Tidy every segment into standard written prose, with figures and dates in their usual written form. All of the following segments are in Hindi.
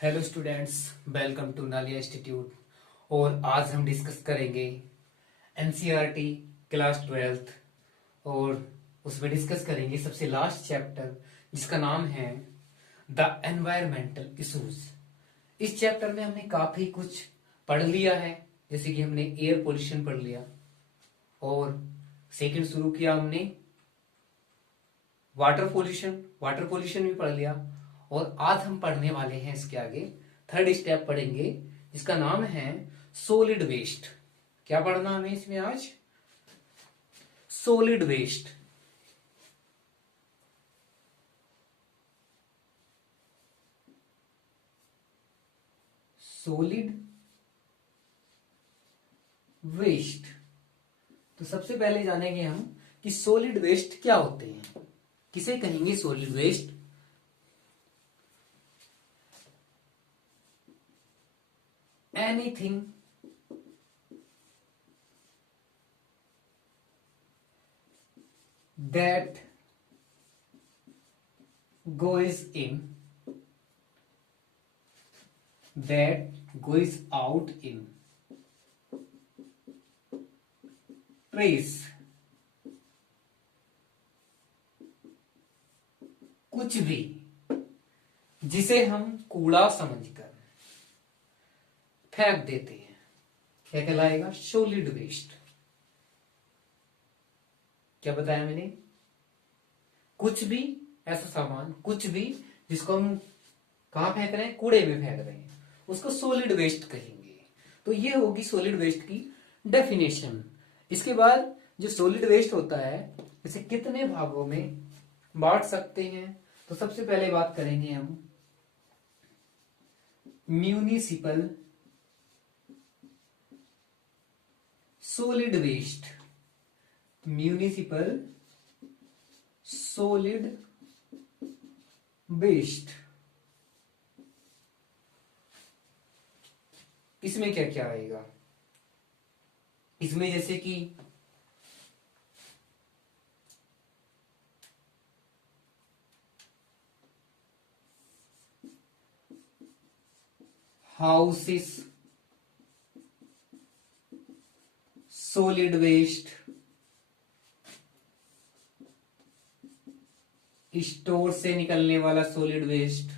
Hello students, welcome to Nalia institute. और आज हम डिस्कस करेंगे एनसीईआरटी क्लास 12th। और उसमें डिस्कस करेंगे सबसे लास्ट चैप्टर जिसका नाम है द एनवायरमेंटल इशूज। इस चैप्टर में हमने काफी कुछ पढ़ लिया है, जैसे कि हमने एयर पोल्यूशन पढ़ लिया और सेकंड शुरू किया हमने वाटर पोल्यूशन भी पढ़ लिया। और आज हम पढ़ने वाले हैं इसके आगे थर्ड स्टेप पढ़ेंगे जिसका नाम है सॉलिड वेस्ट। क्या पढ़ना हमें इसमें आज? Solid waste. Solid waste. तो सबसे पहले जानेंगे हम कि सॉलिड वेस्ट क्या होते हैं, किसे कहेंगे solid waste. Anything that goes in, that goes out in trace, कुछ भी जिसे हम कूड़ा समझकर फेंक देते हैं क्या कहलाएगा? Solid waste. क्या बताया मैंने? कुछ भी ऐसा सामान, कुछ भी जिसको हम कहां फेंक रहे हैं, कूड़े में फेंक रहे हैं, उसको सॉलिड वेस्ट कहेंगे। तो ये होगी सॉलिड वेस्ट की डेफिनेशन। इसके बाद जो सॉलिड वेस्ट होता है इसे कितने भागों में बांट सकते हैं, तो सबसे पहले बात करेंगे हम municipal solid waste. Municipal solid waste, इसमें क्या क्या आएगा? इसमें जैसे कि हाउसेस सॉलिड वेस्ट, स्टोर से निकलने वाला सॉलिड वेस्ट,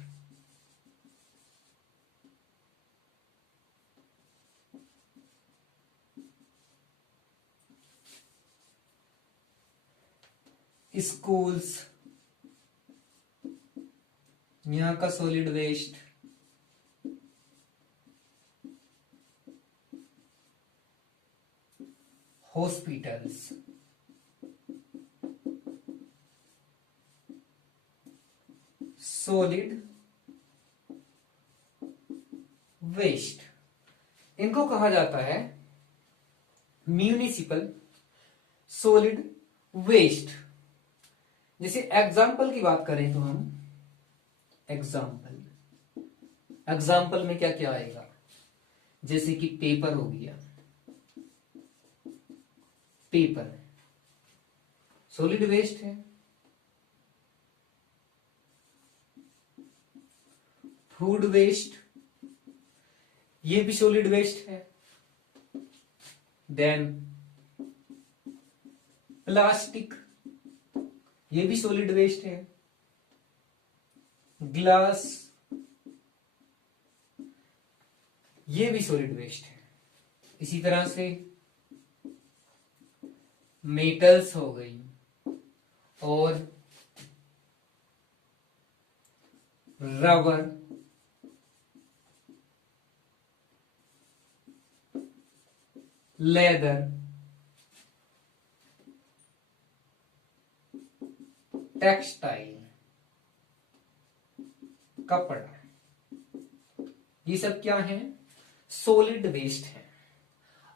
स्कूल्स यहां का solid waste, hospitals, solid waste, इनको कहा जाता है म्यूनिसिपल सॉलिड वेस्ट। जैसे एग्जाम्पल की बात करें तो हम एग्जाम्पल में क्या क्या आएगा? जैसे कि पेपर हो गया, पेपर सॉलिड वेस्ट है। फूड वेस्ट, ये भी सॉलिड वेस्ट है। देन प्लास्टिक, ये भी सॉलिड वेस्ट है। ग्लास, ये भी सॉलिड वेस्ट है। इसी तरह से मेटल्स हो गई और रबर, लेदर, टेक्सटाइल, कपड़ा, ये सब क्या है? सॉलिड वेस्ट है।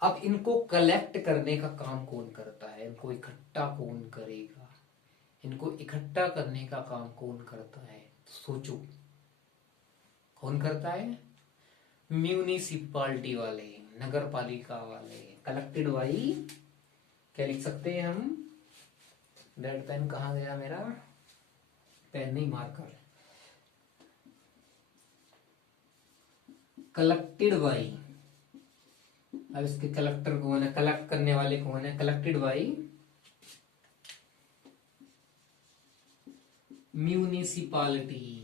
अब इनको कलेक्ट करने का काम कौन करता है? इनको इकट्ठा कौन करेगा? इनको इकट्ठा करने का काम कौन करता है? सोचो, कौन करता है? म्यूनिसिपालिटी वाले, नगर पालिका वाले। कलेक्टेड बाई, क्या लिख सकते हैं हम? रेड पेन कहाँ गया मेरा? पेन नहीं, मार्कर। कलेक्टेड बाई, अब इसके कलेक्टर कौन है, कलेक्ट करने वाले कौन है, कलेक्टेड बाई म्यूनिसिपालिटी,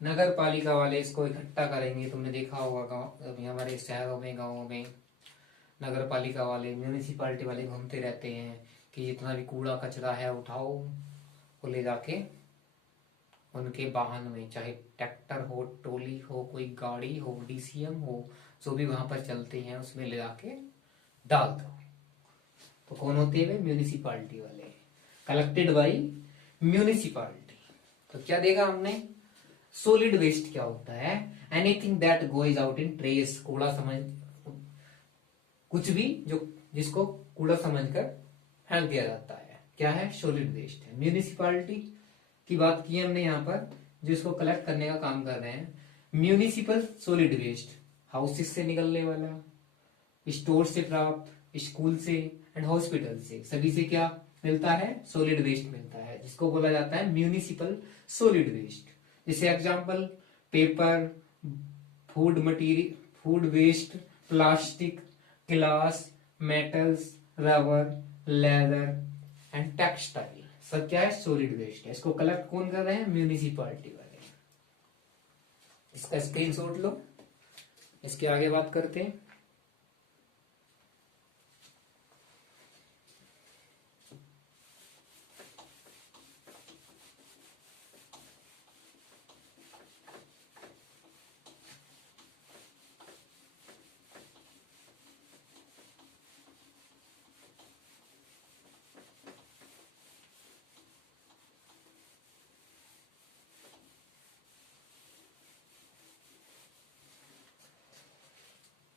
नगर पालिका वाले इसको इकट्ठा करेंगे। तुमने देखा होगा गाँव, अभी हमारे शहरों में गाँवों में नगर पालिका वाले म्यूनिसिपालिटी वाले घूमते रहते हैं कि जितना भी कूड़ा कचरा है उठाओ, वो ले जाके उनके वाहन में, चाहे ट्रैक्टर हो, ट्रोली हो, कोई गाड़ी हो, डीसीएम हो, जो भी वहां पर चलते हैं उसमें ले जाके डाल दो। तो कौन होते हैं, म्यूनिसिपालिटी वाले, कलेक्टेड बाई म्यूनिसिपालिटी। तो क्या देखा हमने, सॉलिड वेस्ट क्या होता है, anything that goes out in trace, कूड़ा समझ, कुछ भी जो जिसको कूड़ा समझकर फेंक दिया जाता है, क्या है, सॉलिड वेस्ट है। म्यूनिसिपालिटी की बात की हमने यहाँ पर, जो इसको कलेक्ट करने का काम कर रहे हैं। म्यूनिसिपल सॉलिड वेस्ट, हाउसेस से निकलने वाला, स्टोर से प्राप्त, स्कूल से एंड हॉस्पिटल से, सभी से क्या मिलता है, सॉलिड वेस्ट मिलता है, जिसको बोला जाता है म्यूनिसिपल सॉलिड वेस्ट। जैसे example, paper, food material, food waste, plastic, glass, metals, rubber, leather and textile, सब क्या है, सॉलिड वेस्ट है। इसको कलेक्ट कौन कर रहे हैं, म्यूनिसिपालिटी वाले। इसका स्क्रीनशॉट लो, इसके आगे बात करते हैं।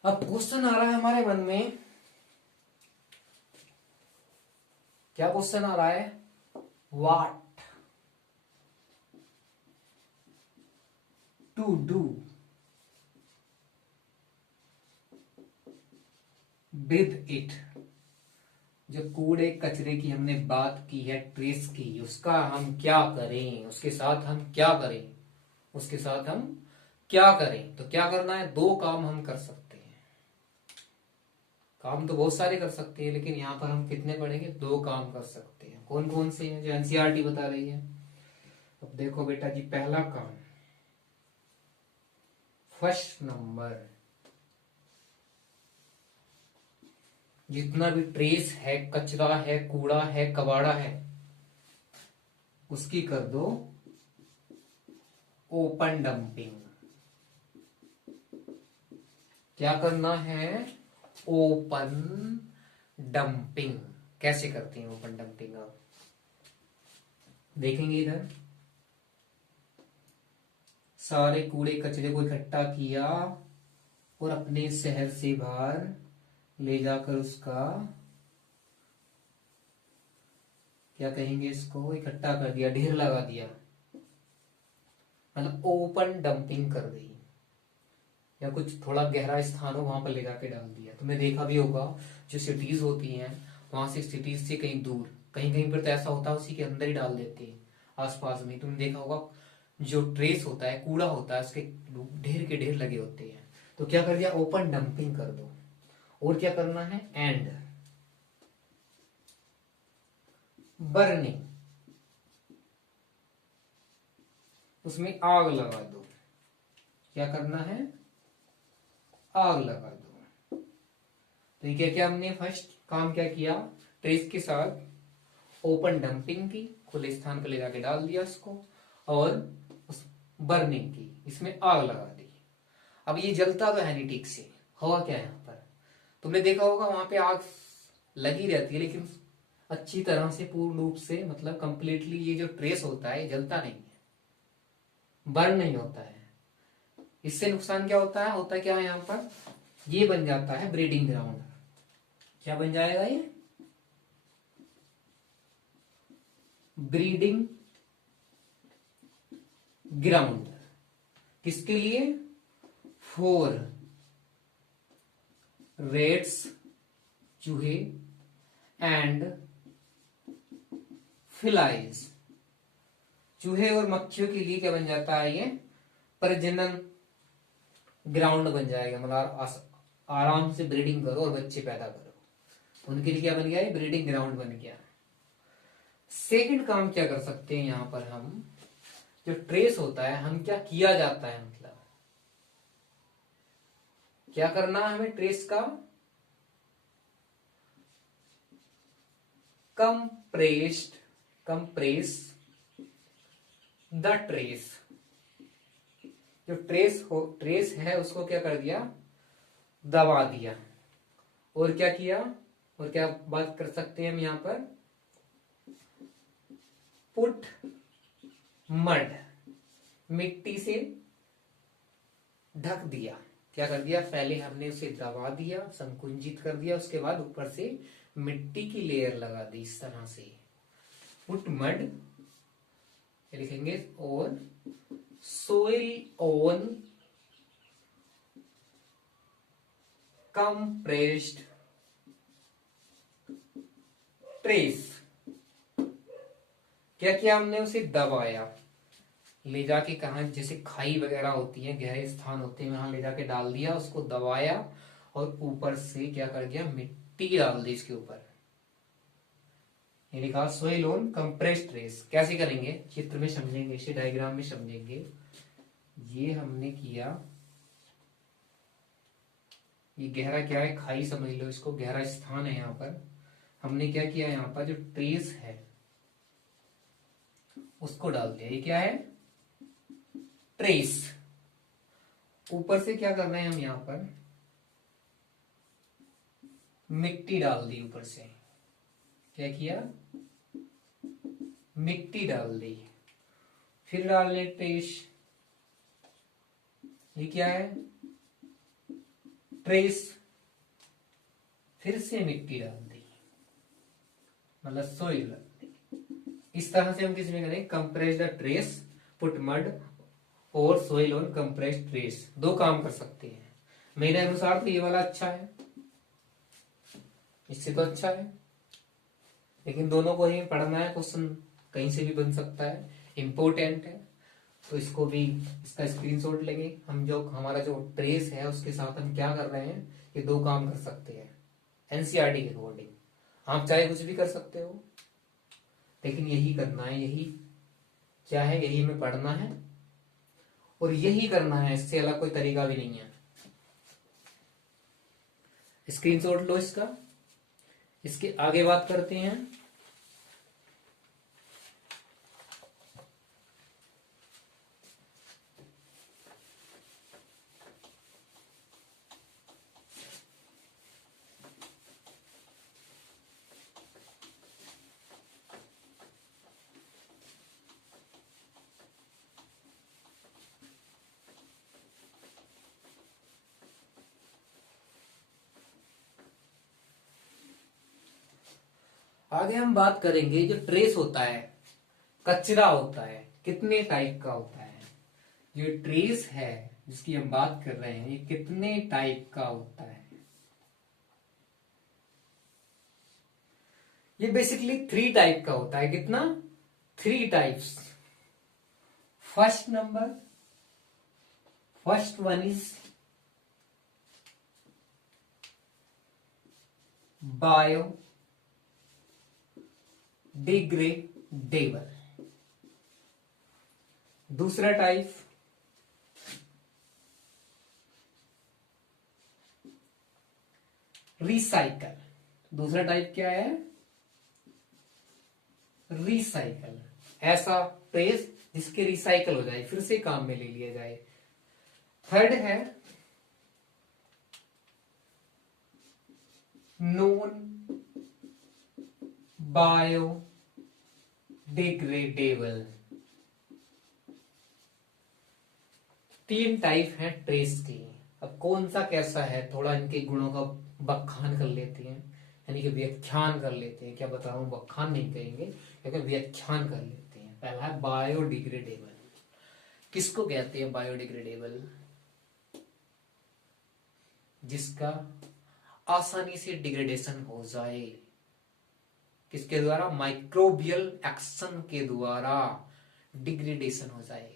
अब क्वेश्चन आ रहा है हमारे मन में, क्या क्वेश्चन आ रहा है, what to do with it. जो कूड़े कचरे की हमने बात की है, ट्रेस की, उसका हम क्या करें, उसके साथ हम क्या करें, उसके साथ हम क्या करें। तो क्या करना है, दो काम हम कर सकते हैं। काम तो बहुत सारे कर सकते हैं, लेकिन यहाँ पर हम कितने पढ़ेंगे, दो काम कर सकते हैं। कौन कौन से हैं, जो एनसीईआरटी बता रही है। अब देखो बेटा जी, पहला काम, फर्स्ट नंबर, जितना भी ट्रेस है, कचरा है, कूड़ा है, कबाड़ा है, उसकी कर दो ओपन डंपिंग। क्या करना है, ओपन डंपिंग। कैसे करते हैं ओपन डंपिंग, आप देखेंगे इधर, सारे कूड़े कचरे को इकट्ठा किया और अपने शहर से बाहर ले जाकर उसका, क्या कहेंगे इसको, इकट्ठा कर दिया, ढेर लगा दिया, मतलब ओपन डंपिंग कर दी। या कुछ थोड़ा गहरा स्थान हो वहां पर ले जाके डाल दिया। तुमने देखा भी होगा, जो सिटीज होती हैं, वहां से, सिटीज से कहीं दूर, कहीं कहीं पर तो ऐसा होता है उसी के अंदर ही डाल देते हैं, आसपास में। तुमने देखा होगा, जो ट्रेस होता है, कूड़ा होता है, उसके ढेर के ढेर लगे होते हैं। तो क्या कर दिया, ओपन डंपिंग कर दो। और क्या करना है, एंड बर्निंग, उसमें आग लगा दो। क्या करना है, आग लगा दो। तो ये क्या क्या हमने फर्स्ट काम क्या किया, ट्रेस के साथ ओपन डंपिंग की, खुले स्थान पर ले जाके डाल दिया उसको, और उस बर्निंग की, इसमें आग लगा दी। अब ये जलता तो है नहीं ठीक से, हवा क्या है यहाँ पर, तुमने देखा होगा वहां पे आग लगी रहती है, लेकिन अच्छी तरह से, पूर्ण रूप से, मतलब कंप्लीटली ये जो ट्रेस होता है जलता नहीं है, बर्न नहीं होता है। इससे नुकसान क्या होता है क्या है, यहाँ पर ये बन जाता है ब्रीडिंग ग्राउंड। क्या बन जाएगा ये, ब्रीडिंग ग्राउंड। किसके लिए, फॉर रेट्स, चूहे, एंड फ्लाइज। चूहे और मक्खियों के लिए क्या बन जाता है ये, प्रजनन ग्राउंड बन जाएगा, मतलब आराम से ब्रीडिंग करो और बच्चे पैदा करो, उनके लिए क्या बन गया, ब्रीडिंग ग्राउंड बन गया। सेकंड काम क्या कर सकते हैं यहां पर हम, जो ट्रेस होता है, हम क्या किया जाता है, मतलब क्या करना है हमें ट्रेस का, कंप्रेस द ट्रेस। जो ट्रेस है उसको क्या कर दिया, दबा दिया। और क्या किया, और क्या बात कर सकते हैं हम यहां पर, पुट मड, मिट्टी से ढक दिया। क्या कर दिया, पहले हमने उसे दबा दिया, संकुचित कर दिया, उसके बाद ऊपर से मिट्टी की लेयर लगा दी इस तरह से। पुट मड लिखेंगे, और सोइल ऑन कंप्रेस्ड ट्रेस। क्या किया हमने, उसे दबाया, ले जाके कहा, जैसे खाई वगैरह होती है, गहरे स्थान होते हैं, वहां ले जाके डाल दिया, उसको दबाया, और ऊपर से क्या कर दिया, मिट्टी डाल दी इसके ऊपर। ये लिखा सोइल ऑन कंप्रेस्ड ट्रेस। कैसे करेंगे, चित्र में समझेंगे, इसे डायग्राम में समझेंगे। ये हमने किया, ये गहरा क्या है, खाई समझ लो इसको, गहरा स्थान है यहाँ पर। हमने क्या किया, यहाँ पर जो ट्रेस है उसको डाल दिया। ये क्या है, ट्रेस। ऊपर से क्या कर रहे हैं हम, यहां पर मिट्टी डाल दी ऊपर से। क्या किया, मिट्टी डाल दी, फिर डाल ले ट्रेस। ये क्या है, ट्रेस, फिर से मिट्टी डाल दी, मतलब सोइल। इस तरह से हम किस में करें, compress the trace, put mud और सोइल ऑन कंप्रेस्ड ट्रेस। दो काम कर सकते हैं। मेरे अनुसार तो ये वाला अच्छा है, इससे तो अच्छा है, लेकिन दोनों को ही पढ़ना है, क्वेश्चन कहीं से भी बन सकता है, इम्पोर्टेंट है। तो इसको भी, इसका स्क्रीनशॉट लेंगे हम। जो हमारा जो ट्रेस है उसके साथ हम क्या कर रहे हैं, ये दो काम कर सकते हैं एनसीईआरटी के अकॉर्डिंग। आप चाहे कुछ भी कर सकते हो, लेकिन यही करना है, यही क्या है, यही हमें पढ़ना है और यही करना है, इससे अलग कोई तरीका भी नहीं है। स्क्रीनशॉट लो इसका। इसके आगे बात करते हैं। आगे हम बात करेंगे, जो ट्रेस होता है, कचरा होता है, कितने टाइप का होता है। जो ट्रेस है जिसकी हम बात कर रहे हैं, ये कितने टाइप का होता है। ये बेसिकली 3 टाइप का होता है। कितना, 3 types. First one is biodegradable. दूसरा टाइप रिसाइकल। दूसरा टाइप क्या है, रिसाइकल। ऐसा ट्रेस जिसके रिसाइकल हो जाए, फिर से काम में ले लिया जाए। थर्ड है नॉन बायोडिग्रेडेबल। 3 टाइप है ट्रेस की। अब कौन सा कैसा है, थोड़ा इनके गुणों का बखान कर लेते हैं, यानी कि व्याख्यान कर लेते हैं। क्या बता रहा हूं, बखान नहीं कहेंगे, क्योंकि व्याख्यान कर लेते हैं। पहला है बायोडिग्रेडेबल। किसको कहते हैं बायोडिग्रेडेबल, जिसका आसानी से डिग्रेडेशन हो जाए। किसके द्वारा, माइक्रोबियल एक्शन के द्वारा डिग्रेडेशन हो जाए,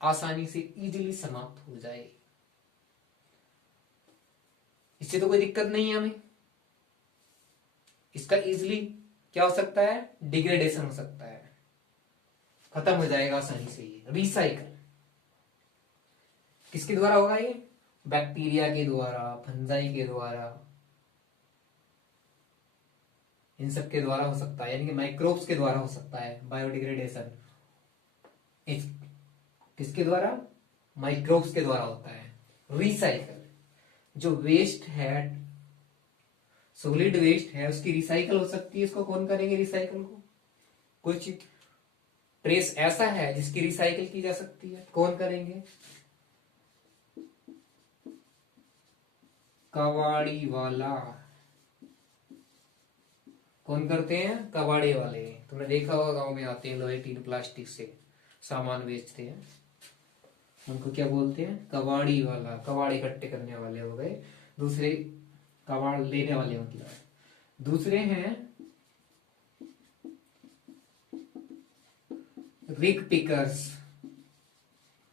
आसानी से इजीली समाप्त हो जाए। इससे तो कोई दिक्कत नहीं है हमें। इसका इजिली क्या हो सकता है, डिग्रेडेशन हो सकता है, खत्म हो जाएगा आसानी से ये। रिसाइकल किसके द्वारा होगा ये, बैक्टीरिया के द्वारा, फंजाई के द्वारा, इन सब के द्वारा हो सकता है, यानी कि माइक्रोब्स के द्वारा हो सकता है बायोडिग्रेडेशन। इस किसके द्वारा, माइक्रोब्स के द्वारा होता है। रिसाइकल, जो वेस्ट है, सॉलिड वेस्ट है, उसकी रिसाइकल हो सकती है। इसको कौन करेंगे रिसाइकल को, कुछ ट्रेस ऐसा है जिसकी रिसाइकल की जा सकती है, कौन करेंगे, कबाड़ी वाला। कौन करते हैं, कबाड़े वाले। तुमने देखा होगा गांव में आते हैं, लोहे टीन प्लास्टिक से सामान बेचते हैं, उनको क्या बोलते हैं, कबाड़ी वाला। कबाड़ इकट्ठे करने वाले हो गए, दूसरे कबाड़ लेने वाले मतलब। दूसरे हैं रिक पिकर्स।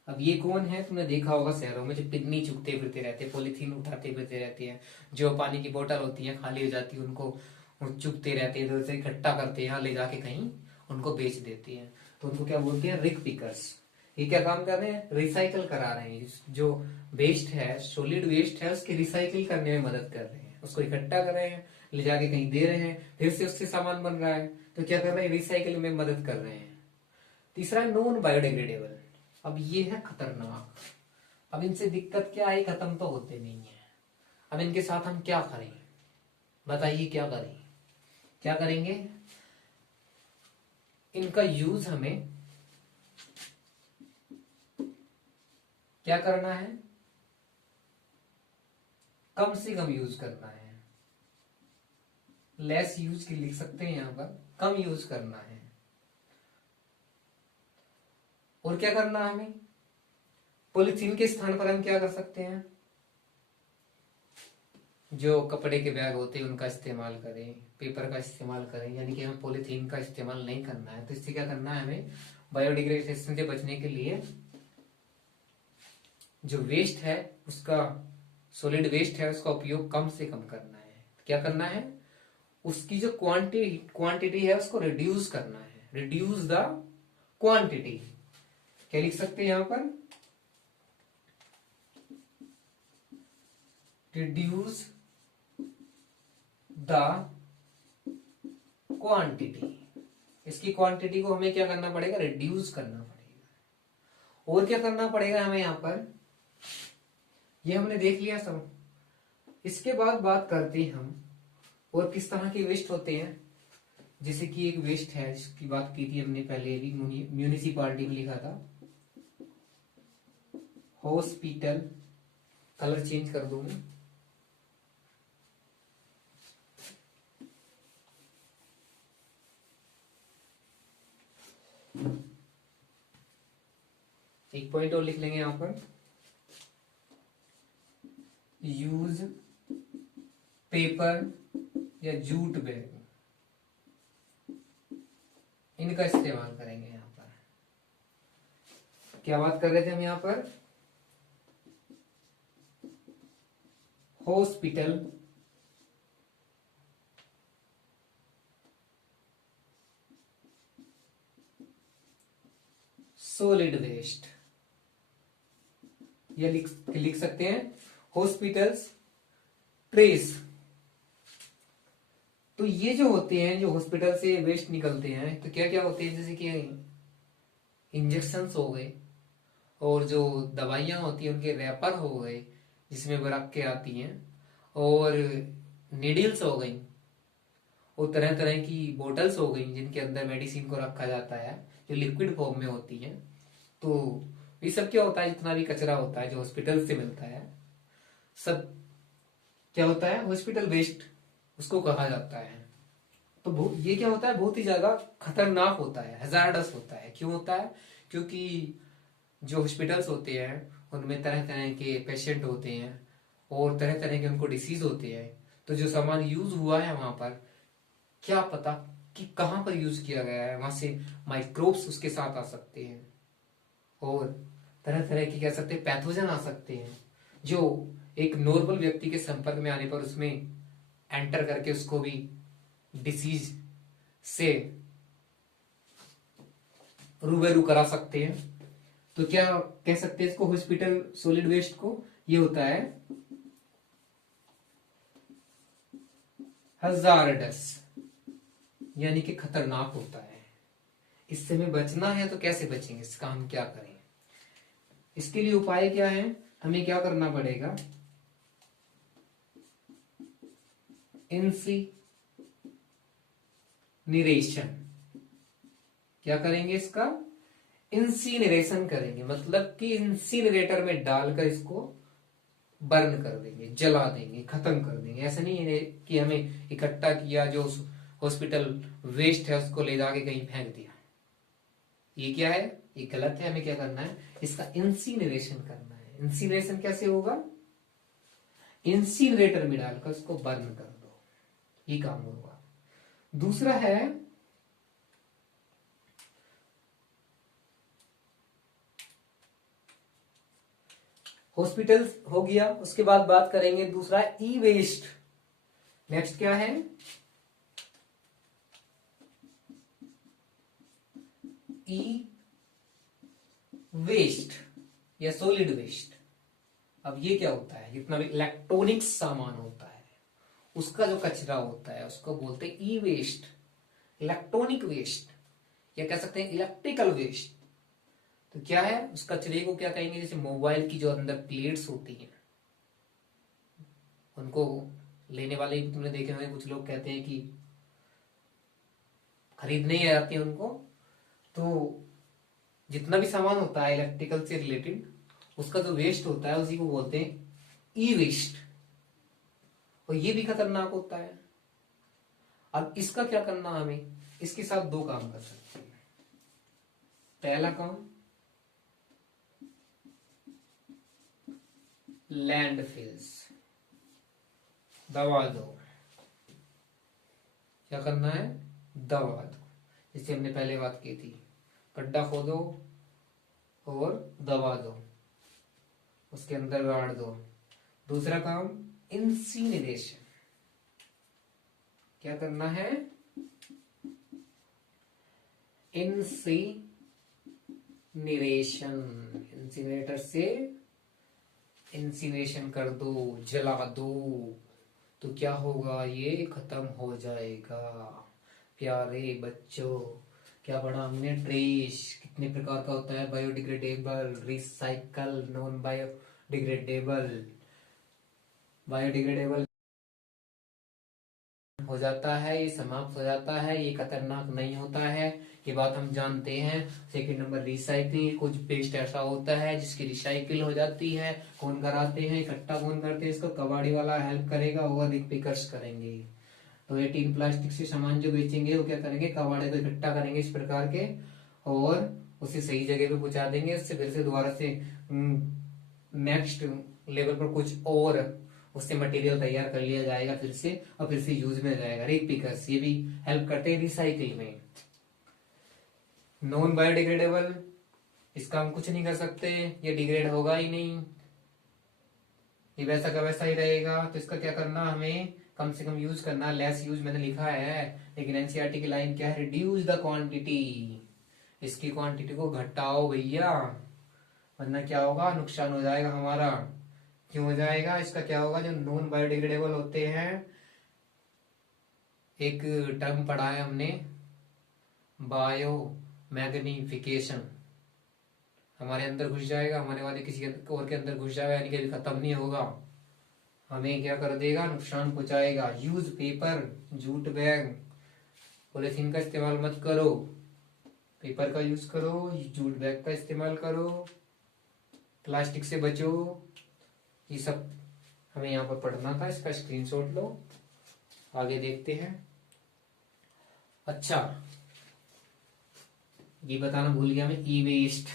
अब ये कौन है, तुमने देखा होगा शहरों में जो पिन्नी चुगते फिरते रहते हैं, पॉलिथीन उठाते फिरते रहते हैं, जो पानी की बोतल होती है खाली हो जाती है उनको चुगते रहते हैं, इधर से इकट्ठा करते हैं, ले जाके कहीं उनको बेच देते हैं, तो उनको क्या बोलते हैं, रिक पिकर्स। ये क्या काम कर रहे हैं, रिसाइकल करा रहे हैं। जो वेस्ट है, सॉलिड वेस्ट है, उसकी रिसाइकिल करने में मदद कर रहे हैं, उसको इकट्ठा कर रहे हैं, ले जाके कहीं दे रहे हैं, फिर से उससे सामान बन रहा है, तो क्या कर रहे हैं, रिसाइकिल में मदद कर रहे हैं। तीसरा नॉन बायोडिग्रेडेबल। अब ये है खतरनाक। अब इनसे दिक्कत क्या है, खत्म तो होते नहीं है। अब इनके साथ हम क्या करें, बताइए क्या करें, क्या करेंगे। इनका यूज हमें क्या करना है, कम से कम यूज करना है। लेस यूज की लिख सकते हैं यहां पर, कम यूज करना है। और क्या करना है हमें, पॉलिथीन के स्थान पर हम क्या कर सकते हैं, जो कपड़े के बैग होते हैं उनका इस्तेमाल करें, पेपर का इस्तेमाल करें, यानी कि हमें पॉलिथीन का इस्तेमाल नहीं करना है। तो इससे क्या करना है, हमें बायोडिग्रेडेशन से बचने के लिए जो वेस्ट है उसका, सॉलिड वेस्ट है, उसका उपयोग कम से कम करना है। क्या करना है, उसकी जो क्वांटिटी है उसको रिड्यूस करना है, रिड्यूस द क्वांटिटी। क्या लिख सकते हैं यहां पर, रिड्यूस द क्वांटिटी। इसकी क्वांटिटी को हमें क्या करना पड़ेगा, रिड्यूस करना पड़ेगा। और क्या करना पड़ेगा हमें यहां पर, ये हमने देख लिया सब। इसके बाद बात करते हैं हम और किस तरह के वेस्ट होते हैं। जैसे कि एक वेस्ट है जिसकी बात की थी हमने पहले भी, म्यूनिसिपालिटी में लिखा था, हॉस्पिटल। कलर चेंज कर दूंगा, एक पॉइंट और लिख लेंगे यहां पर, यूज पेपर या जूट बैग, इनका इस्तेमाल करेंगे यहां पर। क्या बात कर रहे थे हम यहां पर, हॉस्पिटल, सॉलिड वेस्ट, या लिख सकते हैं हॉस्पिटल्स ट्रेस। तो ये जो होते हैं, जो हॉस्पिटल से वेस्ट निकलते हैं, तो क्या क्या होते हैं, जैसे कि इंजेक्शंस हो गए, और जो दवाइयां होती हैं उनके रैपर हो गए जिसमें वो रख के आती हैं, और नीडल्स हो गई, और तरह तरह की बोटल्स हो गई जिनके अंदर मेडिसिन को रखा जाता है, जो लिक्विड फॉर्म में होती है। तो ये सब क्या होता है, जितना भी कचरा होता है जो हॉस्पिटल से मिलता है, सब क्या होता है, हॉस्पिटल वेस्ट उसको कहा जाता है। तो ये क्या होता है, बहुत ही ज्यादा खतरनाक होता है, हैजार्डस होता है। क्यों होता है, क्योंकि जो हॉस्पिटल्स होते हैं उनमें तरह तरह के पेशेंट होते हैं और तरह तरह के उनको डिसीज होते हैं। तो जो सामान यूज हुआ है वहां पर, क्या पता कि कहाँ पर यूज किया गया है, वहां से माइक्रोब्स उसके साथ आ सकते हैं और तरह तरह की कह सकते हैं पैथोजन आ सकते हैं, जो एक नॉर्मल व्यक्ति के संपर्क में आने पर उसमें एंटर करके उसको भी डिसीज से रूबरू करा सकते हैं। तो क्या कह सकते हैं इसको, हॉस्पिटल सॉलिड वेस्ट को? ये होता है हजार्डस, यानी कि खतरनाक होता है। इससे हमें बचना है तो कैसे बचेंगे, इसका हम क्या करें? इसके लिए उपाय क्या है? हमें क्या करना पड़ेगा? इंसिनरेशन। क्या करेंगे इसका? इंसिनरेशन करेंगे, मतलब कि इंसिनरेटर में डालकर इसको बर्न कर देंगे, जला देंगे, खत्म कर देंगे। ऐसा नहीं है कि हमें इकट्ठा किया, जो हॉस्पिटल वेस्ट है उसको ले जाके कहीं फेंक दिया। ये क्या है? ये गलत है। हमें क्या करना है? इसका इंसिनरेशन करना है। इंसिनरेशन कैसे होगा? इंसिनरेटर में डालकर उसको बर्न कर दो, ये काम होगा। दूसरा है हॉस्पिटल हो गया, उसके बाद बात करेंगे दूसरा ई वेस्ट। नेक्स्ट क्या है? ई वेस्ट या सॉलिड वेस्ट। अब ये क्या होता है? जितना भी इलेक्ट्रॉनिक सामान होता है उसका जो कचरा होता है उसको बोलते हैं ई वेस्ट, इलेक्ट्रॉनिक वेस्ट, या कह सकते हैं इलेक्ट्रिकल वेस्ट। तो क्या है? उस कचरे को क्या कहेंगे? जैसे मोबाइल की जो अंदर प्लेट्स होती हैं उनको लेने वाले तुमने देखे होंगे, कुछ लोग कहते हैं कि खरीदने ही आती है उनको। तो जितना भी सामान होता है इलेक्ट्रिकल से रिलेटेड, उसका जो वेस्ट होता है उसी को बोलते हैं ई वेस्ट, और ये भी खतरनाक होता है। अब इसका क्या करना हमें? इसके साथ दो काम कर सकते हैं। पहला काम, लैंडफिल्स दबा दो। क्या करना है? दबा दो। जैसे हमने पहले बात की थी, गड्ढा खोदो और दबा दो, उसके अंदर गाड़ दो। दूसरा काम, इंसिनरेशन। क्या करना है? इंसिनरेशन, इंसिनरेटर से इंसिनरेशन कर दो, जला दो। तो क्या होगा? ये खत्म हो जाएगा। प्यारे बच्चों, क्या पढ़ा हमने? ट्रेश कितने प्रकार का होता है? Biodegradable, recycle, non biodegradable. Biodegradable हो जाता है, ये समाप्त हो जाता है, ये खतरनाक नहीं होता है, ये बात हम जानते हैं। Second number, recycling. कुछ वेस्ट ऐसा होता है जिसकी रिसाइकिल हो जाती है। कौन कराते हैं? इकट्ठा कौन करते हैं इसको? कबाड़ी वाला हेल्प करेगा, वो अधिक पिकर्स करेंगे। तो 18 प्लास्टिक से सामान जो बेचेंगे वो क्या करेंगे? कबाड़े को इकट्ठा करेंगे इस प्रकार के, और उसे सही जगह पे पहुंचा देंगे। उससे फिर से दोबारा से नेक्स्ट लेवल पर कुछ और उससे मटेरियल तैयार कर लिया जाएगा फिर से, और फिर से यूज में जाएगा। रेक पिकर्स ये भी हेल्प करते हैं रिसाइकिल में। नॉन बायोडिग्रेडेबल, इसका हम कुछ नहीं कर सकते, ये डिग्रेड होगा ही नहीं, ये वैसा का वैसा ही रहेगा। तो इसका क्या करना? हमें कम से कम यूज करना। लेस यूज मैंने लिखा है, लेकिन एनसीईआरटी की लाइन क्या है? Reduce the quantity. इसकी क्वांटिटी को घटाओ भैया, वरना क्या होगा? नुकसान हो जाएगा हमारा। क्यों हो जाएगा? इसका क्या होगा? जो नॉन बायोडिग्रेडेबल होते हैं, एक टर्म पढ़ा है हमने, बायो मैग्निफिकेशन, हमारे अंदर घुस जाएगा, हमारे वाले किसी और के अंदर घुस जाएगा, यानी कि खत्म नहीं होगा, हमें क्या कर देगा? नुकसान पहुंचाएगा। Use paper, jute bag, polythene का इस्तेमाल मत करो, पेपर का यूज करो, जूट बैग का इस्तेमाल करो, प्लास्टिक से बचो। ये सब हमें यहाँ पर पढ़ना था, इसका स्क्रीनशॉट लो। आगे देखते हैं। अच्छा, ये बताना भूल गया मैं, ई वेस्ट।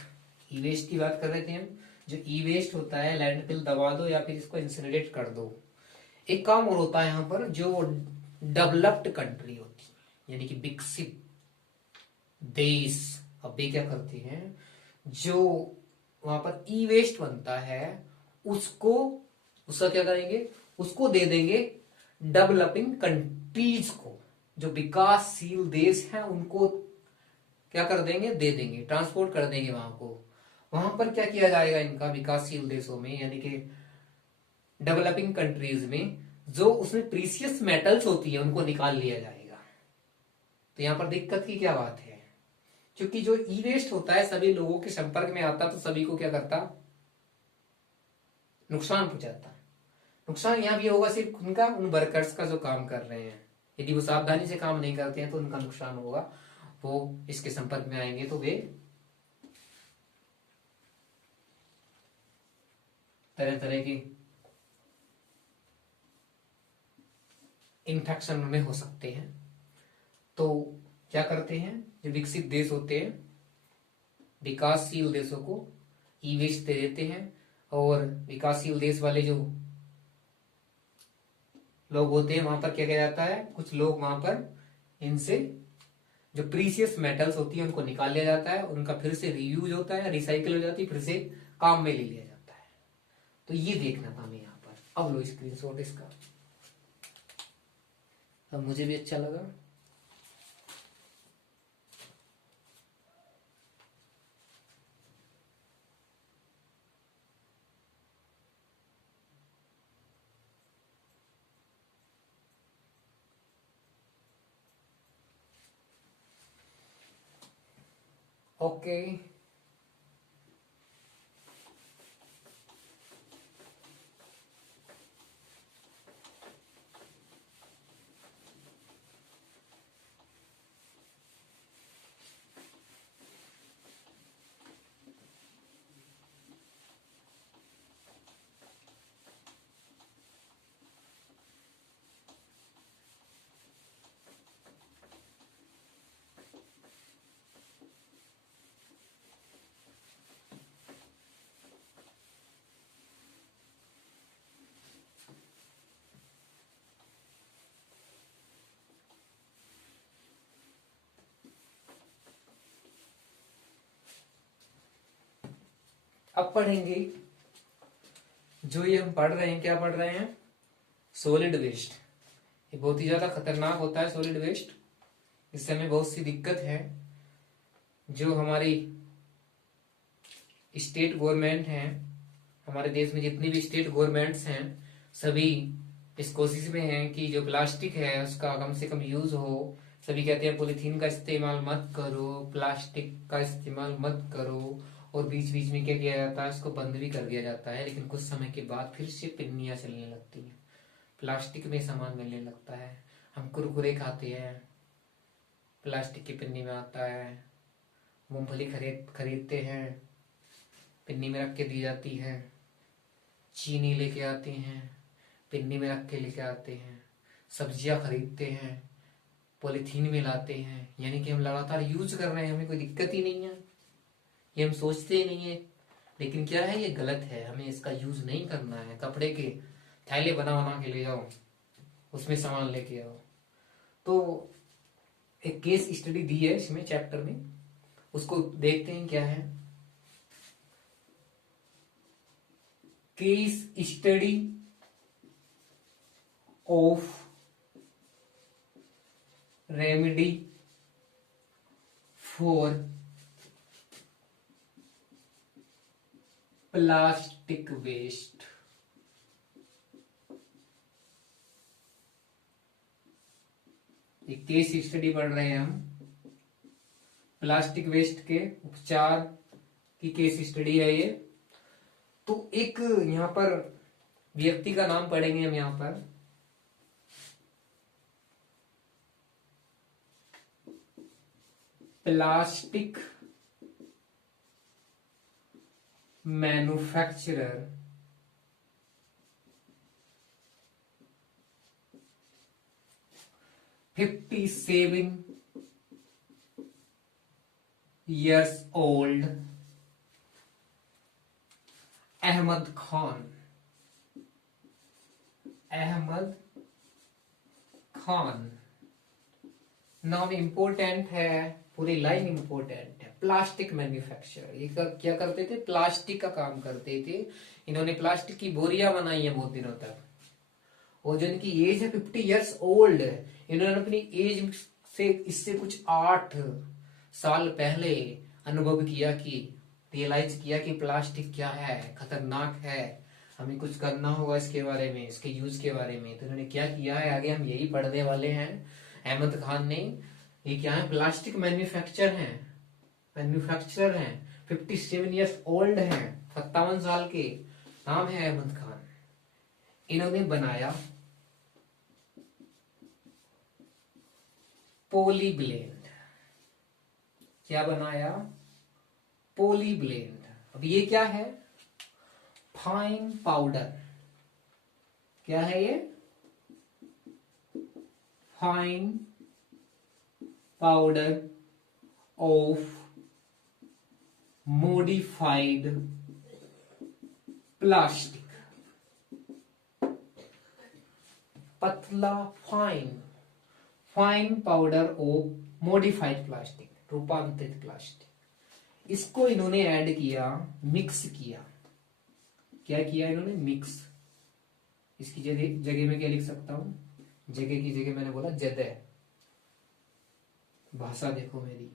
ई वेस्ट की बात कर रहे थे हम। जो ई वेस्ट होता है, लैंडफिल दबा दो या फिर इसको इंसिनरेट कर दो। एक काम और होता है यहाँ पर, जो डेवलप्ड कंट्री होती है, यानी कि विकसित देश, अब वे क्या करते हैं? जो वहां पर ई वेस्ट बनता है उसको उसका क्या करेंगे, उसको दे देंगे डेवलपिंग कंट्रीज को, जो विकासशील देश हैं उनको क्या कर देंगे, दे देंगे, ट्रांसपोर्ट कर देंगे वहां को। वहां पर क्या किया जाएगा इनका, विकासशील देशों में यानी कि डेवलपिंग कंट्रीज में, जो उसमें प्रीसियस मेटल्स होती है उनको निकाल लिया जाएगा। तो यहां पर दिक्कत की क्या बात है, क्योंकि जो ई वेस्ट होता है सभी लोगों के संपर्क में आता तो सभी को क्या करता, नुकसान पहुंचाता। नुकसान यहाँ भी होगा सिर्फ उनका, उन वर्कर्स का जो काम कर रहे हैं, यदि वो सावधानी से काम नहीं करते हैं तो उनका नुकसान होगा, वो इसके संपर्क में आएंगे तो वे तरह तरह की इन्फेक्शन में हो सकते हैं। तो क्या करते हैं, जो विकसित देश होते हैं विकासशील देशों को ई वेस्ट दे देते हैं, और विकासशील देश वाले जो लोग होते हैं वहां पर क्या किया जाता है, कुछ लोग वहां पर इनसे जो प्रीसियस मेटल्स होती है उनको निकाल लिया जाता है, उनका फिर से रीयूज होता है, रिसाइकिल हो जाती है, फिर से काम में ले लिया जाता है। तो ये देखना था हमें यहाँ पर। अब लो स्क्रीनशॉट इसका, अब मुझे भी अच्छा लगा। ओके, अब पढ़ेंगे जो ये हम पढ़ रहे हैं, क्या पढ़ रहे हैं, सॉलिड वेस्ट। ये बहुत ही ज्यादा खतरनाक होता है सॉलिड वेस्ट, इससे हमें बहुत सी दिक्कत है। जो हमारी स्टेट गवर्नमेंट हैं, हमारे देश में जितनी भी स्टेट गवर्नमेंट्स हैं सभी इस कोशिश में हैं कि जो प्लास्टिक है उसका कम से कम यूज हो। सभी कहते हैं पॉलीथीन का इस्तेमाल मत करो, प्लास्टिक का इस्तेमाल मत करो, और बीच बीच में क्या किया जाता है, उसको बंद भी कर दिया जाता है, लेकिन कुछ समय के बाद फिर से पिन्नियां चलने लगती हैं, प्लास्टिक में सामान मिलने लगता है। हम कुरकुरे खाते हैं, प्लास्टिक की पिन्नी में आता है। मूंगफली खरीदते हैं, पिन्नी में रख के दी जाती है। चीनी लेके आते हैं, पिन्नी में रख के लेके आते हैं। सब्जियां खरीदते हैं, पॉलीथीन में लाते हैं। यानी कि हम लगातार यूज कर रहे हैं, हमें कोई दिक्कत ही नहीं है, ये हम सोचते ही नहीं है। लेकिन क्या है, ये गलत है, हमें इसका यूज नहीं करना है। कपड़े के थैले बना बना के ले जाओ, उसमें सामान लेके आओ। तो एक केस स्टडी दी है इसमें चैप्टर में, उसको देखते हैं क्या है। Case study of remedy for plastic waste. एक केस स्टडी पढ़ रहे हैं हम, प्लास्टिक वेस्ट के उपचार की केस स्टडी है ये। तो एक यहां पर व्यक्ति का नाम पढ़ेंगे हम यहां पर, plastic manufacturer 57 years old Ahmed Khan. Ahmed Khan नाम इंपोर्टेंट है, पूरी लाइन इंपॉर्टेंट है। प्लास्टिक मैन्युफैक्चर, ये क्या करते थे, प्लास्टिक का काम करते थे। इन्होंने प्लास्टिक की बोरियां बनाई है बहुत दिनों तक। और जो इनकी एज है 50 ईयर्स ओल्ड है, इन्होंने अपनी एज से इससे कुछ 8 साल पहले अनुभव किया कि रियलाइज किया कि प्लास्टिक क्या है, खतरनाक है, हमें कुछ करना होगा इसके बारे में, इसके यूज के बारे में। तो इन्होंने क्या किया है, आगे हम यही पढ़ने वाले हैं। अहमद खान ने, ये क्या है, प्लास्टिक मैन्युफैक्चरर हैं, 57 ईयर्स ओल्ड हैं, 57 साल के, नाम है अहमद खान। इन्होंने बनाया पॉलीब्लेंड। क्या बनाया, पॉलीब्लेंड। अब ये क्या है, फाइन पाउडर। क्या है ये, fine powder of modified plastic. पतला fine powder of modified plastic, रूपांतरित प्लास्टिक। इसको इन्होंने ऐड किया, मिक्स किया। क्या किया इन्होंने, मिक्स। इसकी जगह में क्या लिख सकता हूं, जगह की जगह मैंने बोला जगह। भाषा देखो मेरी,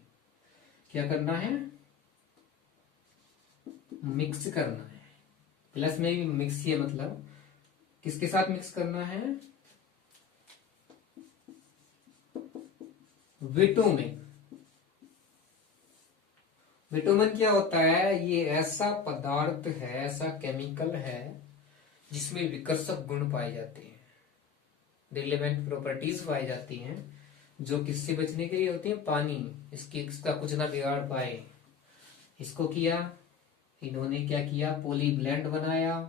क्या करना है, मिक्स करना है। प्लस में भी मिक्स ही है, मतलब किसके साथ मिक्स करना है, विटोमिन। विटोमिन क्या होता है, ये ऐसा पदार्थ है, ऐसा केमिकल है जिसमें विकर्षक गुण पाए जाते हैं, रिलेवेंट प्रॉपर्टीज पाई जाती हैं, जो किससे बचने के लिए होती है, पानी, इसका कुछ ना बिगाड़ पाए। इसको किया इन्होंने, क्या किया, पॉलीब्लेंड बनाया।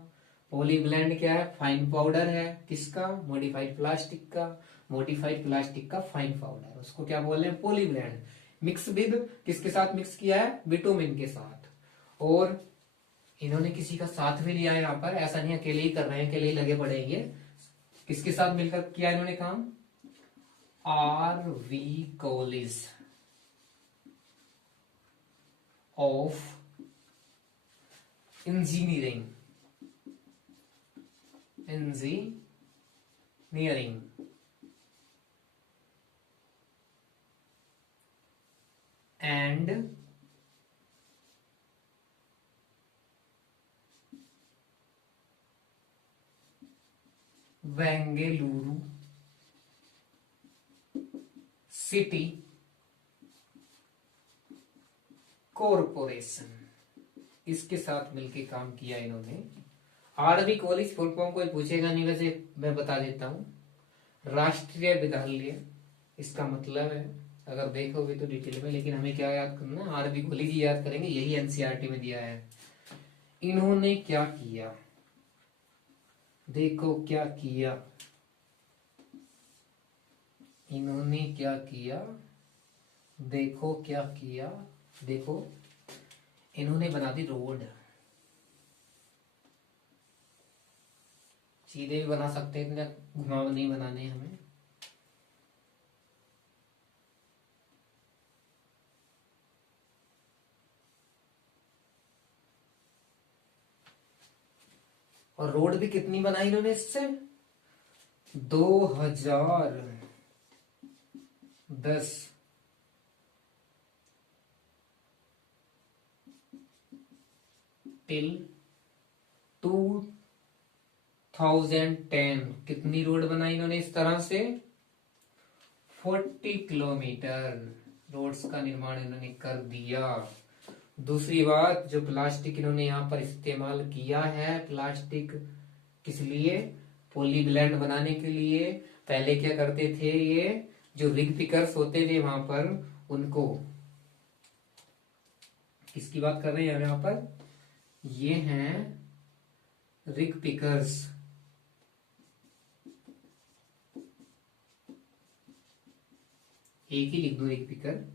पॉलीब्लेंड क्या है, फाइन पाउडर है, किसका, मॉडिफाइड प्लास्टिक का। मॉडिफाइड प्लास्टिक का फाइन पाउडर, उसको क्या बोल रहे हैं, पॉलीब्लेंड। मिक्स विद, किसके साथ मिक्स किया है, विटामिन के साथ। और इन्होंने किसी का साथ भी लिया है यहाँ पर, ऐसा नहीं अकेले ही कर रहे हैं, अकेले ही लगे पड़ेंगे। किसके साथ मिलकर किया इन्होंने काम, R.V. College of engineering and Bengaluru city corporation, इसके साथ मिलके काम किया इन्होंने। आरबी कॉलेज फुल फॉर्म कोई पूछेगा नहीं, वैसे मैं बता देता हूं, राष्ट्रीय विद्यालय इसका मतलब है, अगर देखोगे तो डिटेल में। लेकिन हमें क्या याद करना, आरबी कॉलेज ही याद करेंगे, यही एनसीईआरटी में दिया है। इन्होंने क्या किया, देखो क्या किया, इन्होंने क्या किया, देखो क्या किया, देखो इन्होंने बना दी रोड। सीधे भी बना सकते हैं, इतने घुमाव नहीं बनाने हमें। और रोड भी कितनी बनाई इन्होंने इससे, 2010 टिल 2010 कितनी रोड बनाई इन्होंने इस तरह से, 40 किलोमीटर रोड्स का निर्माण इन्होंने कर दिया। दूसरी बात, जो प्लास्टिक इन्होंने यहाँ पर इस्तेमाल किया है, प्लास्टिक किस लिए, पॉलीब्लेंड बनाने के लिए। पहले क्या करते थे, ये जो रिग पिकर्स होते थे वहां पर, उनको, किसकी बात कर रहे हैं यहाँ पर, ये हैं रिग पिकर्स। एक ही लिख दो, रिग पिकर।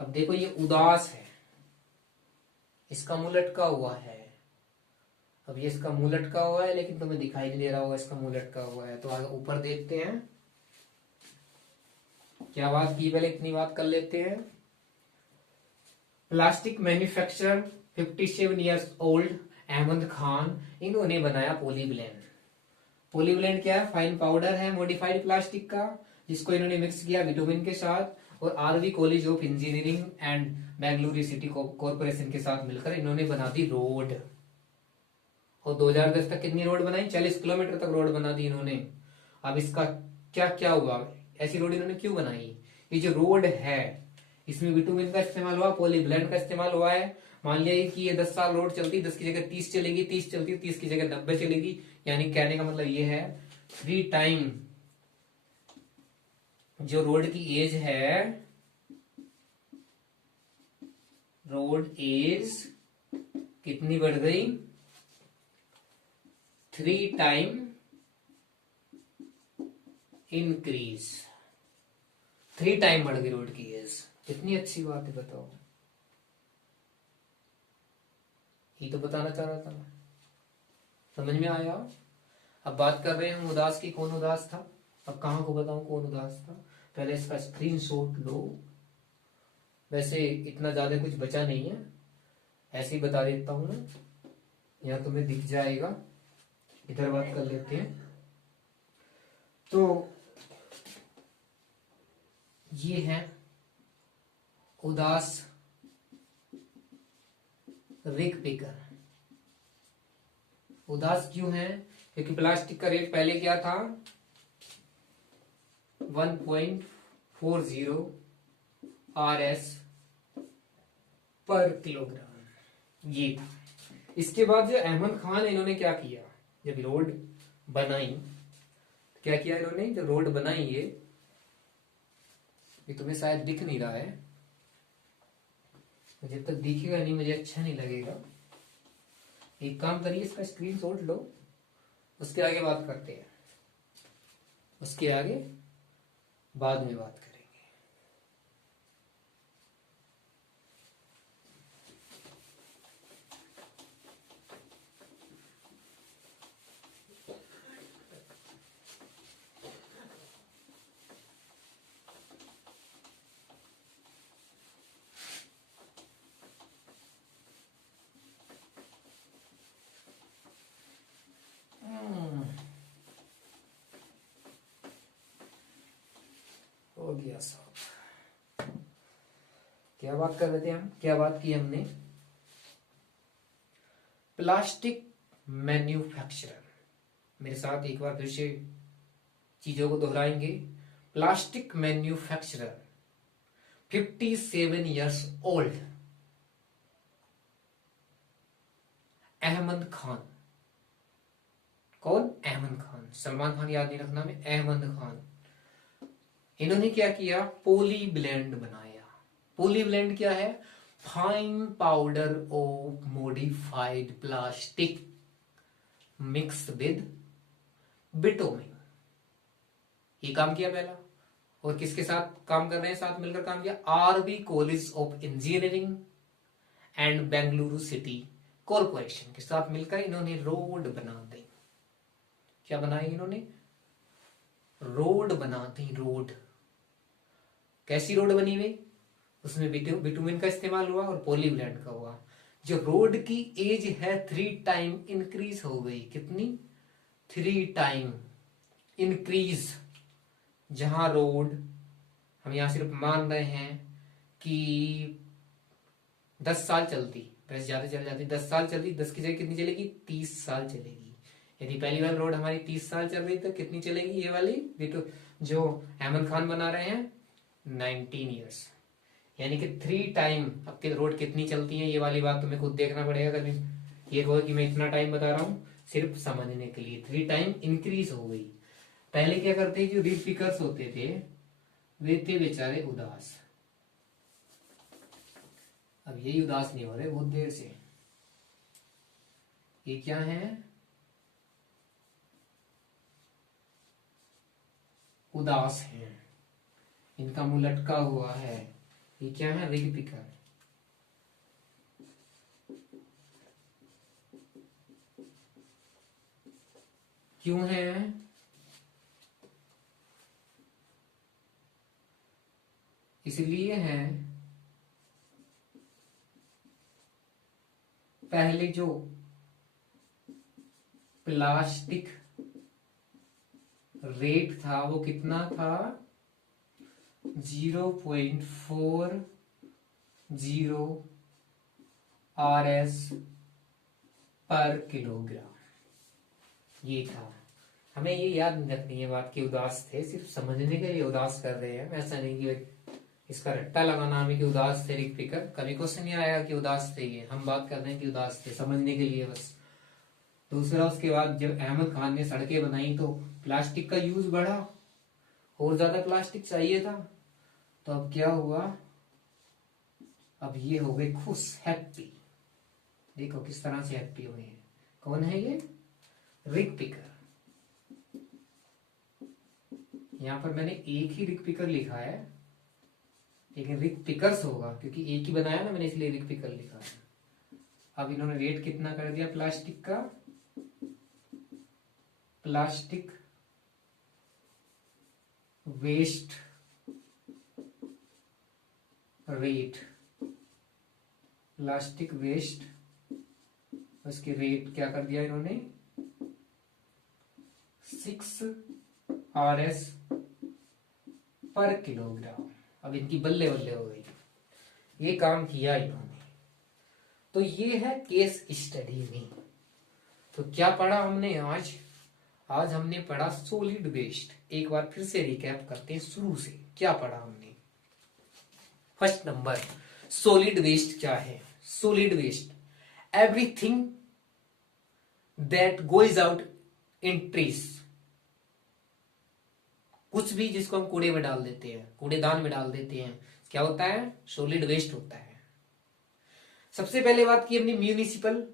अब देखो ये उदास है, इसका मुंह लटका हुआ है। अब ये इसका मुंह लटका हुआ है, लेकिन तुम्हें दिखाई नहीं दे रहा होगा इसका मुंह लटका हुआ है। तो आगे ऊपर देखते हैं, क्या बात की, पहले इतनी बात कर लेते हैं। Plastic manufacturer 57 years old Ahmed Khan, इन्होंने बनाया पॉलीब्लेंड। पॉलीब्लेंड क्या है? फाइन पाउडर है मॉडिफाइड प्लास्टिक का, जिसको इन्होंने मिक्स किया विटामिन के साथ और RV college of engineering and Bengaluru city corporation के साथ मिलकर इन्होंने बना दी रोड। और 2010 तक कितनी रोड बनाई? 40 किलोमीटर तक रोड बना दी इन्होंने। अब इसका क्या क्या हुआ? ऐसी रोड इन्होंने क्यों बनाई? ये जो रोड है इसमें विटामिन का इस्तेमाल हुआ, पॉलीब्लेंड का इस्तेमाल हुआ है। मान लिया कि ये 10 साल रोड चलती, 10 की जगह 30 चलेगी, 30 चलती, 30 की जगह 90 चलेगी। यानी कहने का मतलब ये है 3 टाइम जो रोड की एज है, रोड एज कितनी बढ़ गई? 3 टाइम इंक्रीज, 3 टाइम बढ़ गई रोड की एज। कितनी अच्छी बात है, बताओ। ये तो बताना चाह रहा था मैं, समझ में आया? अब बात कर रहे हैं उदास की। कौन उदास था? अब कहां को बताऊं कौन उदास था? पहले इसका स्क्रीनशॉट लो। वैसे इतना ज्यादा कुछ बचा नहीं है, ऐसे ही बता देता हूं मैं, यहां तुम्हें दिख जाएगा। इधर बात कर लेते हैं। तो ये है उदास रिक पिकर। उदास क्यों है? क्योंकि प्लास्टिक का रेट पहले क्या था? 1.40 RS पर किलोग्राम, ये था। इसके बाद जो अहमद खान, इन्होंने क्या किया? जब रोड बनाई, क्या किया इन्होंने? जब रोड बनाई, ये तुम्हें शायद दिख नहीं रहा है, जब तक दिखेगा नहीं मुझे अच्छा नहीं लगेगा। एक काम करिए, इसका स्क्रीनशॉट लो, उसके आगे बात करते हैं, उसके आगे बाद में बात करेंगे। हो गया साहब। क्या बात कर रहे थे हम? क्या बात की हमने? Plastic manufacturer. मेरे साथ एक बार फिर से चीजों को दोहराएंगे। Plastic manufacturer 57 years old Ahmed Khan. कौन? अहमद खान। सलमान खान याद नहीं रखना में, अहमद खान। इन्होंने क्या किया? पॉलीब्लेंड बनाया। पॉलीब्लेंड क्या है? Fine powder of modified plastic mix with bitumen. ये काम किया पहला। और किसके साथ काम कर रहे हैं? साथ मिलकर काम किया RB college of engineering and Bengaluru city corporation के साथ मिलकर इन्होंने रोड बना दी। क्या बनाई इन्होंने? रोड बना दी। रोड कैसी रोड बनी हुई? उसमें बिटुमिन का इस्तेमाल हुआ और पॉलीब्लेंड का हुआ। जो रोड की एज है 3 टाइम इंक्रीज हो गई। कितनी? 3 टाइम इंक्रीज। जहां रोड हम यहां सिर्फ मान रहे हैं कि 10 साल चलती, वैसे ज्यादा चल जाती, 10 साल चलती, 10 की जगह कितनी चलेगी? 30 साल चलेगी। यदि पहली बार रोड हमारी 30 साल चल रही तो कितनी चलेगी ये वाली? जो अहमद खान बना रहे हैं 19 ईयर्स। यानी कि 3 टाइम आपके रोड कितनी चलती है, ये वाली बात तुम्हें खुद देखना पड़ेगा। कभी ये कहो कि मैं इतना टाइम बता रहा हूं सिर्फ समझने के लिए। 3 टाइम इंक्रीज हो गई। पहले क्या करते, जो रीड पिकर्स होते थे वे थे बेचारे उदास। अब यही उदास नहीं हो रहे बहुत देर से। ये क्या है? उदास है, इनका मुंह लटका हुआ है। ये क्या है? Rig picker. क्यों है? इसलिए है पहले जो प्लास्टिक रेट था वो कितना था, 0.40 RS पर किलोग्राम, ये था। हमें ये याद नहीं रखनी है बात की उदास थे, सिर्फ समझने के लिए उदास कर रहे हैं, ऐसा नहीं कि इसका रट्टा लगाना हमें कि उदास थे रिक पिकर। कभी क्वेश्चन नहीं आया कि उदास थे, ये हम बात कर रहे हैं कि उदास थे, समझने के लिए बस। दूसरा, उसके बाद जब अहमद खान ने सड़कें बनाई तो प्लास्टिक का यूज बढ़ा, और ज्यादा प्लास्टिक चाहिए था, तो अब क्या हुआ, अब ये हो गए खुश, हैप्पी। देखो किस तरह से हैप्पी हुए हैं। कौन है ये, रिक पिकर। यहां पर मैंने एक ही रिक पिकर लिखा है, लेकिन रिक पिकर्स होगा क्योंकि एक ही बनाया ना मैंने, इसलिए रिक पिकर लिखा है। अब इन्होंने रेट कितना कर दिया प्लास्टिक का, plastic waste rate, plastic waste, उसके रेट क्या कर दिया इन्होंने, 6 RS पर किलोग्राम। अब इनकी बल्ले बल्ले हो गई, ये काम किया इन्होंने। तो ये है केस स्टडी में। तो क्या पढ़ा हमने आज, आज हमने पढ़ा सॉलिड वेस्ट। एक बार फिर से रिकैप करते हैं शुरू से, क्या पढ़ा हमने। फर्स्ट नंबर, सॉलिड वेस्ट क्या है। Solid waste, everything that goes out in trees, कुछ भी जिसको हम कूड़े में डाल देते हैं, कूड़ेदान में डाल देते हैं, क्या होता है, सॉलिड वेस्ट होता है। सबसे पहले बात की हमने म्यूनिसिपल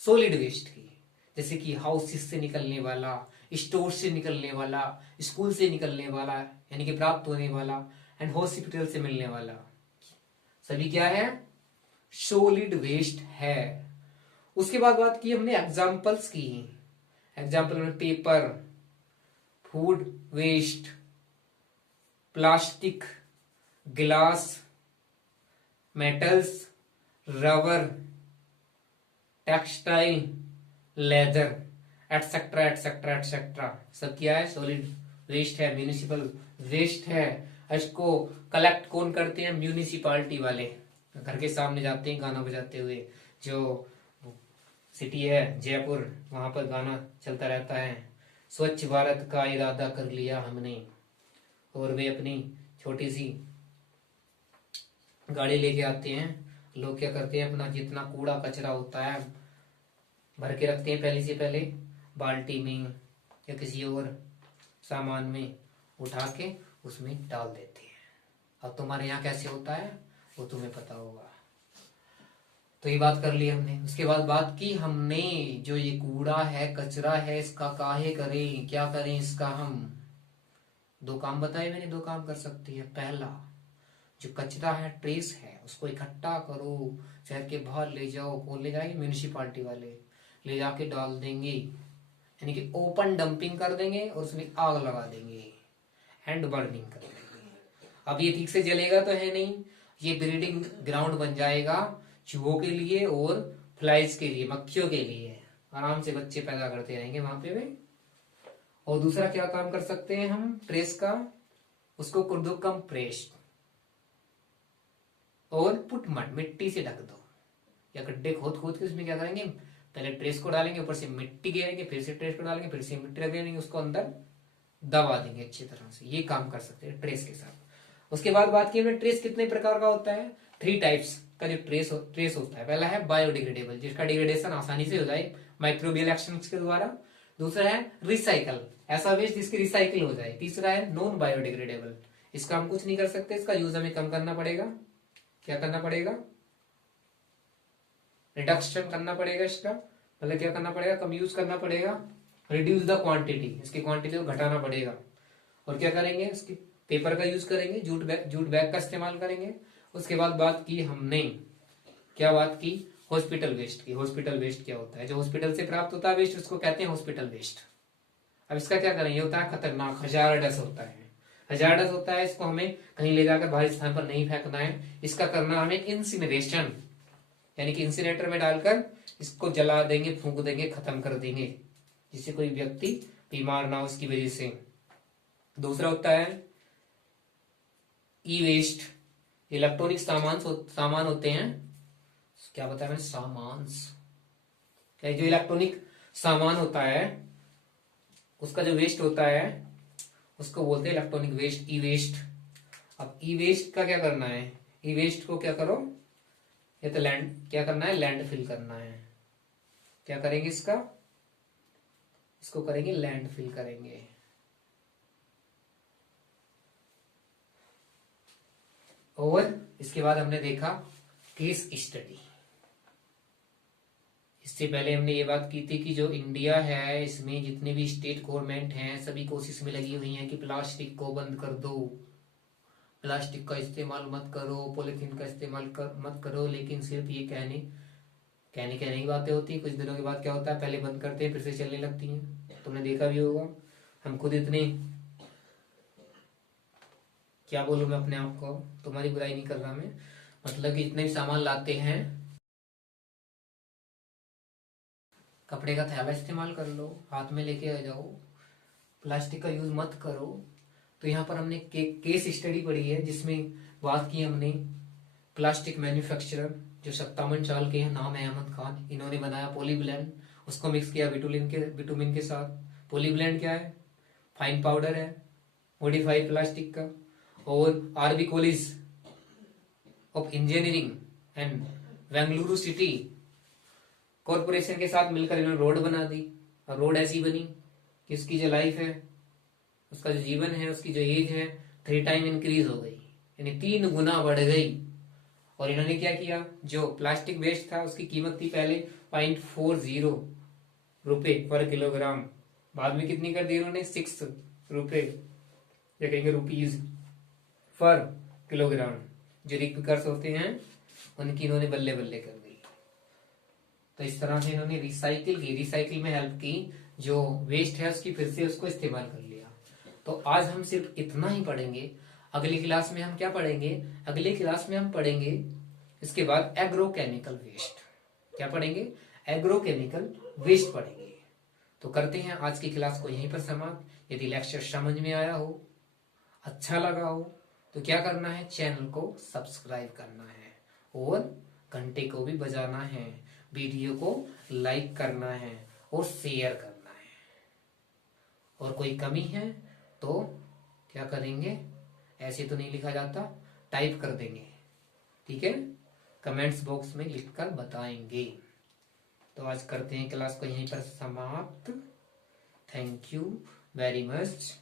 सॉलिड वेस्ट की, जैसे कि हाउसेस से निकलने वाला, स्टोर से निकलने वाला, स्कूल से निकलने वाला यानी कि प्राप्त होने वाला, एंड हॉस्पिटल से मिलने वाला, सभी क्या है, सॉलिड वेस्ट है। उसके बाद बात की हमने एग्जाम्पल्स की, एग्जाम्पल में paper, food waste, plastic, glass, metals, rubber, textile, leather, etcetera etcetera etcetera, सब क्या है, सॉलिड वेस्ट है, म्यूनिसिपल वेस्ट है। इसको कलेक्ट कौन करते हैं, म्यूनिसिपालिटी वाले, घर के सामने जाते हैं गाना बजाते हुए। जो सिटी है जयपुर, वहां पर गाना चलता रहता है, स्वच्छ भारत का इरादा कर लिया हमने, और वे अपनी छोटी सी गाड़ी लेके आते हैं। लोग क्या करते हैं, अपना जितना कूड़ा कचरा होता है भर के रखते हैं पहले से पहले, बाल्टी में या किसी और सामान में उठा के उसमें डाल देते हैं। अब तुम्हारे यहाँ कैसे होता है वो तुम्हें पता होगा। तो ये बात कर ली हमने। उसके बाद बात की हमने, जो ये कूड़ा है कचरा है, इसका काहे करें, क्या करें इसका, हम दो काम बताए मैंने, दो काम कर सकती है। पहला, जो कचरा है, ट्रेस है, उसको इकट्ठा करो, शहर के बाहर ले जाओ, कौन ले जाएंगे, म्यूनिसिपालिटी वाले ले जाके डाल देंगे, यानी कि ओपन डंपिंग कर देंगे और उसमें आग लगा देंगे, हैंड बर्निंग कर देंगे। अब ये ठीक से जलेगा तो है नहीं, ये ब्रीडिंग ग्राउंड बन जाएगा चूहों के लिए और फ्लाइज के लिए, मक्खियों के लिए, आराम से बच्चे पैदा करते रहेंगे वहां पे वे। और दूसरा क्या काम कर सकते हैं हम ट्रेस का, उसको कर दो कंप्रेस और पुट मड, मिट्टी से ढक दो, या गड्ढे खोद खोद के उसमें क्या करेंगे, पहले ट्रेस को डालेंगे, ऊपर से मिट्टी गिरेंगे, फिर से ट्रेस को डालेंगे, फिर से मिट्टी रख देंगे, उसको अंदर दबा देंगे अच्छी तरह से। ये काम कर सकते हैं ट्रेस के साथ। उसके बाद बात की हमने, ट्रेस कितने प्रकार का होता है, 3 टाइप्स का जो ट्रेस होता है। पहला है बायोडिग्रेडेबल, जिसका डिग्रेडेशन आसानी से हो जाए माइक्रोबियल एक्शन के द्वारा। दूसरा है रिसाइकल, ऐसा वेस्ट जिसकी रिसाइकिल हो जाए। तीसरा है नॉन बायोडिग्रेडेबल, इसका हम कुछ नहीं कर सकते, इसका यूज हमें कम करना पड़ेगा। क्या करना पड़ेगा, रिडक्शन करना पड़ेगा इसका, मतलब क्या करना पड़ेगा, कम यूज करना पड़ेगा, रिड्यूस द क्वांटिटी, इसकी क्वांटिटी को घटाना पड़ेगा। और क्या करेंगे, इसकी पेपर का यूज करेंगे, जूट बैग का इस्तेमाल करेंगे। उसके बाद बात की हमने, क्या बात की, हॉस्पिटल वेस्ट की। हॉस्पिटल वेस्ट क्या होता है, जो हॉस्पिटल से प्राप्त होता है वेस्ट, उसको कहते हैं हॉस्पिटल वेस्ट। अब इसका क्या करें, ये होता है खतरनाक, हजारडस होता है, हजारडस होता है। इसको हमें कहीं ले जाकर भारी स्थान पर नहीं फेंकना है, इसका करना हमें इंसिनरेशन, यानी कि इंसिनेटर में डालकर इसको जला देंगे, फूंक देंगे, खत्म कर देंगे, जिससे कोई व्यक्ति बीमार ना हो उसकी वजह से। दूसरा होता है ई वेस्ट। इलेक्ट्रॉनिक सामान होते हैं, क्या बताया मैंने, जो इलेक्ट्रॉनिक सामान होता है उसका जो वेस्ट होता है उसको बोलते हैं इलेक्ट्रॉनिक वेस्ट, ई वेस्ट। अब ई वेस्ट का क्या करना है, ई वेस्ट को क्या करो, ये तो क्या करना है, लैंड फिल करना है। क्या करेंगे इसको करेंगे लैंड फिल करेंगे। और इसके बाद हमने देखा केस स्टडी। इससे पहले हमने ये बात की थी कि जो इंडिया है इसमें जितने भी स्टेट गवर्नमेंट हैं सभी कोशिश में लगी हुई हैं कि प्लास्टिक को बंद कर दो, प्लास्टिक का इस्तेमाल मत करो, पॉलिथीन का इस्तेमाल मत करो। लेकिन सिर्फ ये कहने की बातें होती हैं। कुछ दिनों के बाद क्या होता है, पहले बंद करते हैं फिर से चलने लगती हैं। तुमने देखा भी होगा, हम खुद इतने, क्या बोलूं मैं अपने आप को, तुम्हारी बुराई नहीं कर रहा मैं, मतलब कि इतने भी सामान लाते हैं, कपड़े का थैला इस्तेमाल कर लो, हाथ में लेके आ जाओ, प्लास्टिक का यूज मत करो। तो यहाँ पर हमने केस स्टडी पढ़ी है जिसमें बात की हमने प्लास्टिक मैन्युफैक्चरर जो 57 साल के हैं, नाम है अहमद खान। इन्होंने बनाया पॉलीब्लेंड, उसको मिक्स किया बिटुमिन के साथ। पॉलीब्लेंड क्या है, फाइन पाउडर है मॉडिफाइड प्लास्टिक का। और RB college of engineering and Bengaluru city corporation के साथ मिलकर इन्होंने रोड बना दी। और रोड ऐसी बनी कि उसकी जो लाइफ है, उसका जो जीवन है, उसकी जो एज है 3 टाइम इंक्रीज हो गई, यानी 3 गुना बढ़ गई। और इन्होंने क्या किया, जो प्लास्टिक वेस्ट था उसकी कीमत थी पहले 0.40 रुपए पर किलोग्राम, बाद में कितनी कर दी इन्होंने, 6 रुपए या कहेंगे रुपीज पर किलोग्राम। जो रिकर्स होते हैं उनकी इन्होंने बल्ले बल्ले कर दी। तो इस तरह से इन्होंने रिसाइकिल में हेल्प की, जो वेस्ट है उसकी फिर से उसको इस्तेमाल कर लिया। तो आज हम सिर्फ इतना ही पढ़ेंगे। अगली क्लास में हम क्या पढ़ेंगे, अगली क्लास में हम पढ़ेंगे इसके बाद एग्रोकेमिकल वेस्ट। क्या पढ़ेंगे, एग्रोकेमिकल वेस्ट पढ़ेंगे। तो करते हैं आज की क्लास को यहीं पर समाप्त। यदि लेक्चर समझ में आया हो, अच्छा लगा हो, तो क्या करना है, चैनल को सब्सक्राइब करना है और घंटे को भी बजाना है, वीडियो को लाइक करना है और शेयर करना है। और कोई कमी है तो क्या करेंगे, ऐसे तो नहीं लिखा जाता, टाइप कर देंगे, ठीक है, कमेंट्स बॉक्स में लिखकर बताएंगे। तो आज करते हैं क्लास को यहीं पर समाप्त। Thank you very much.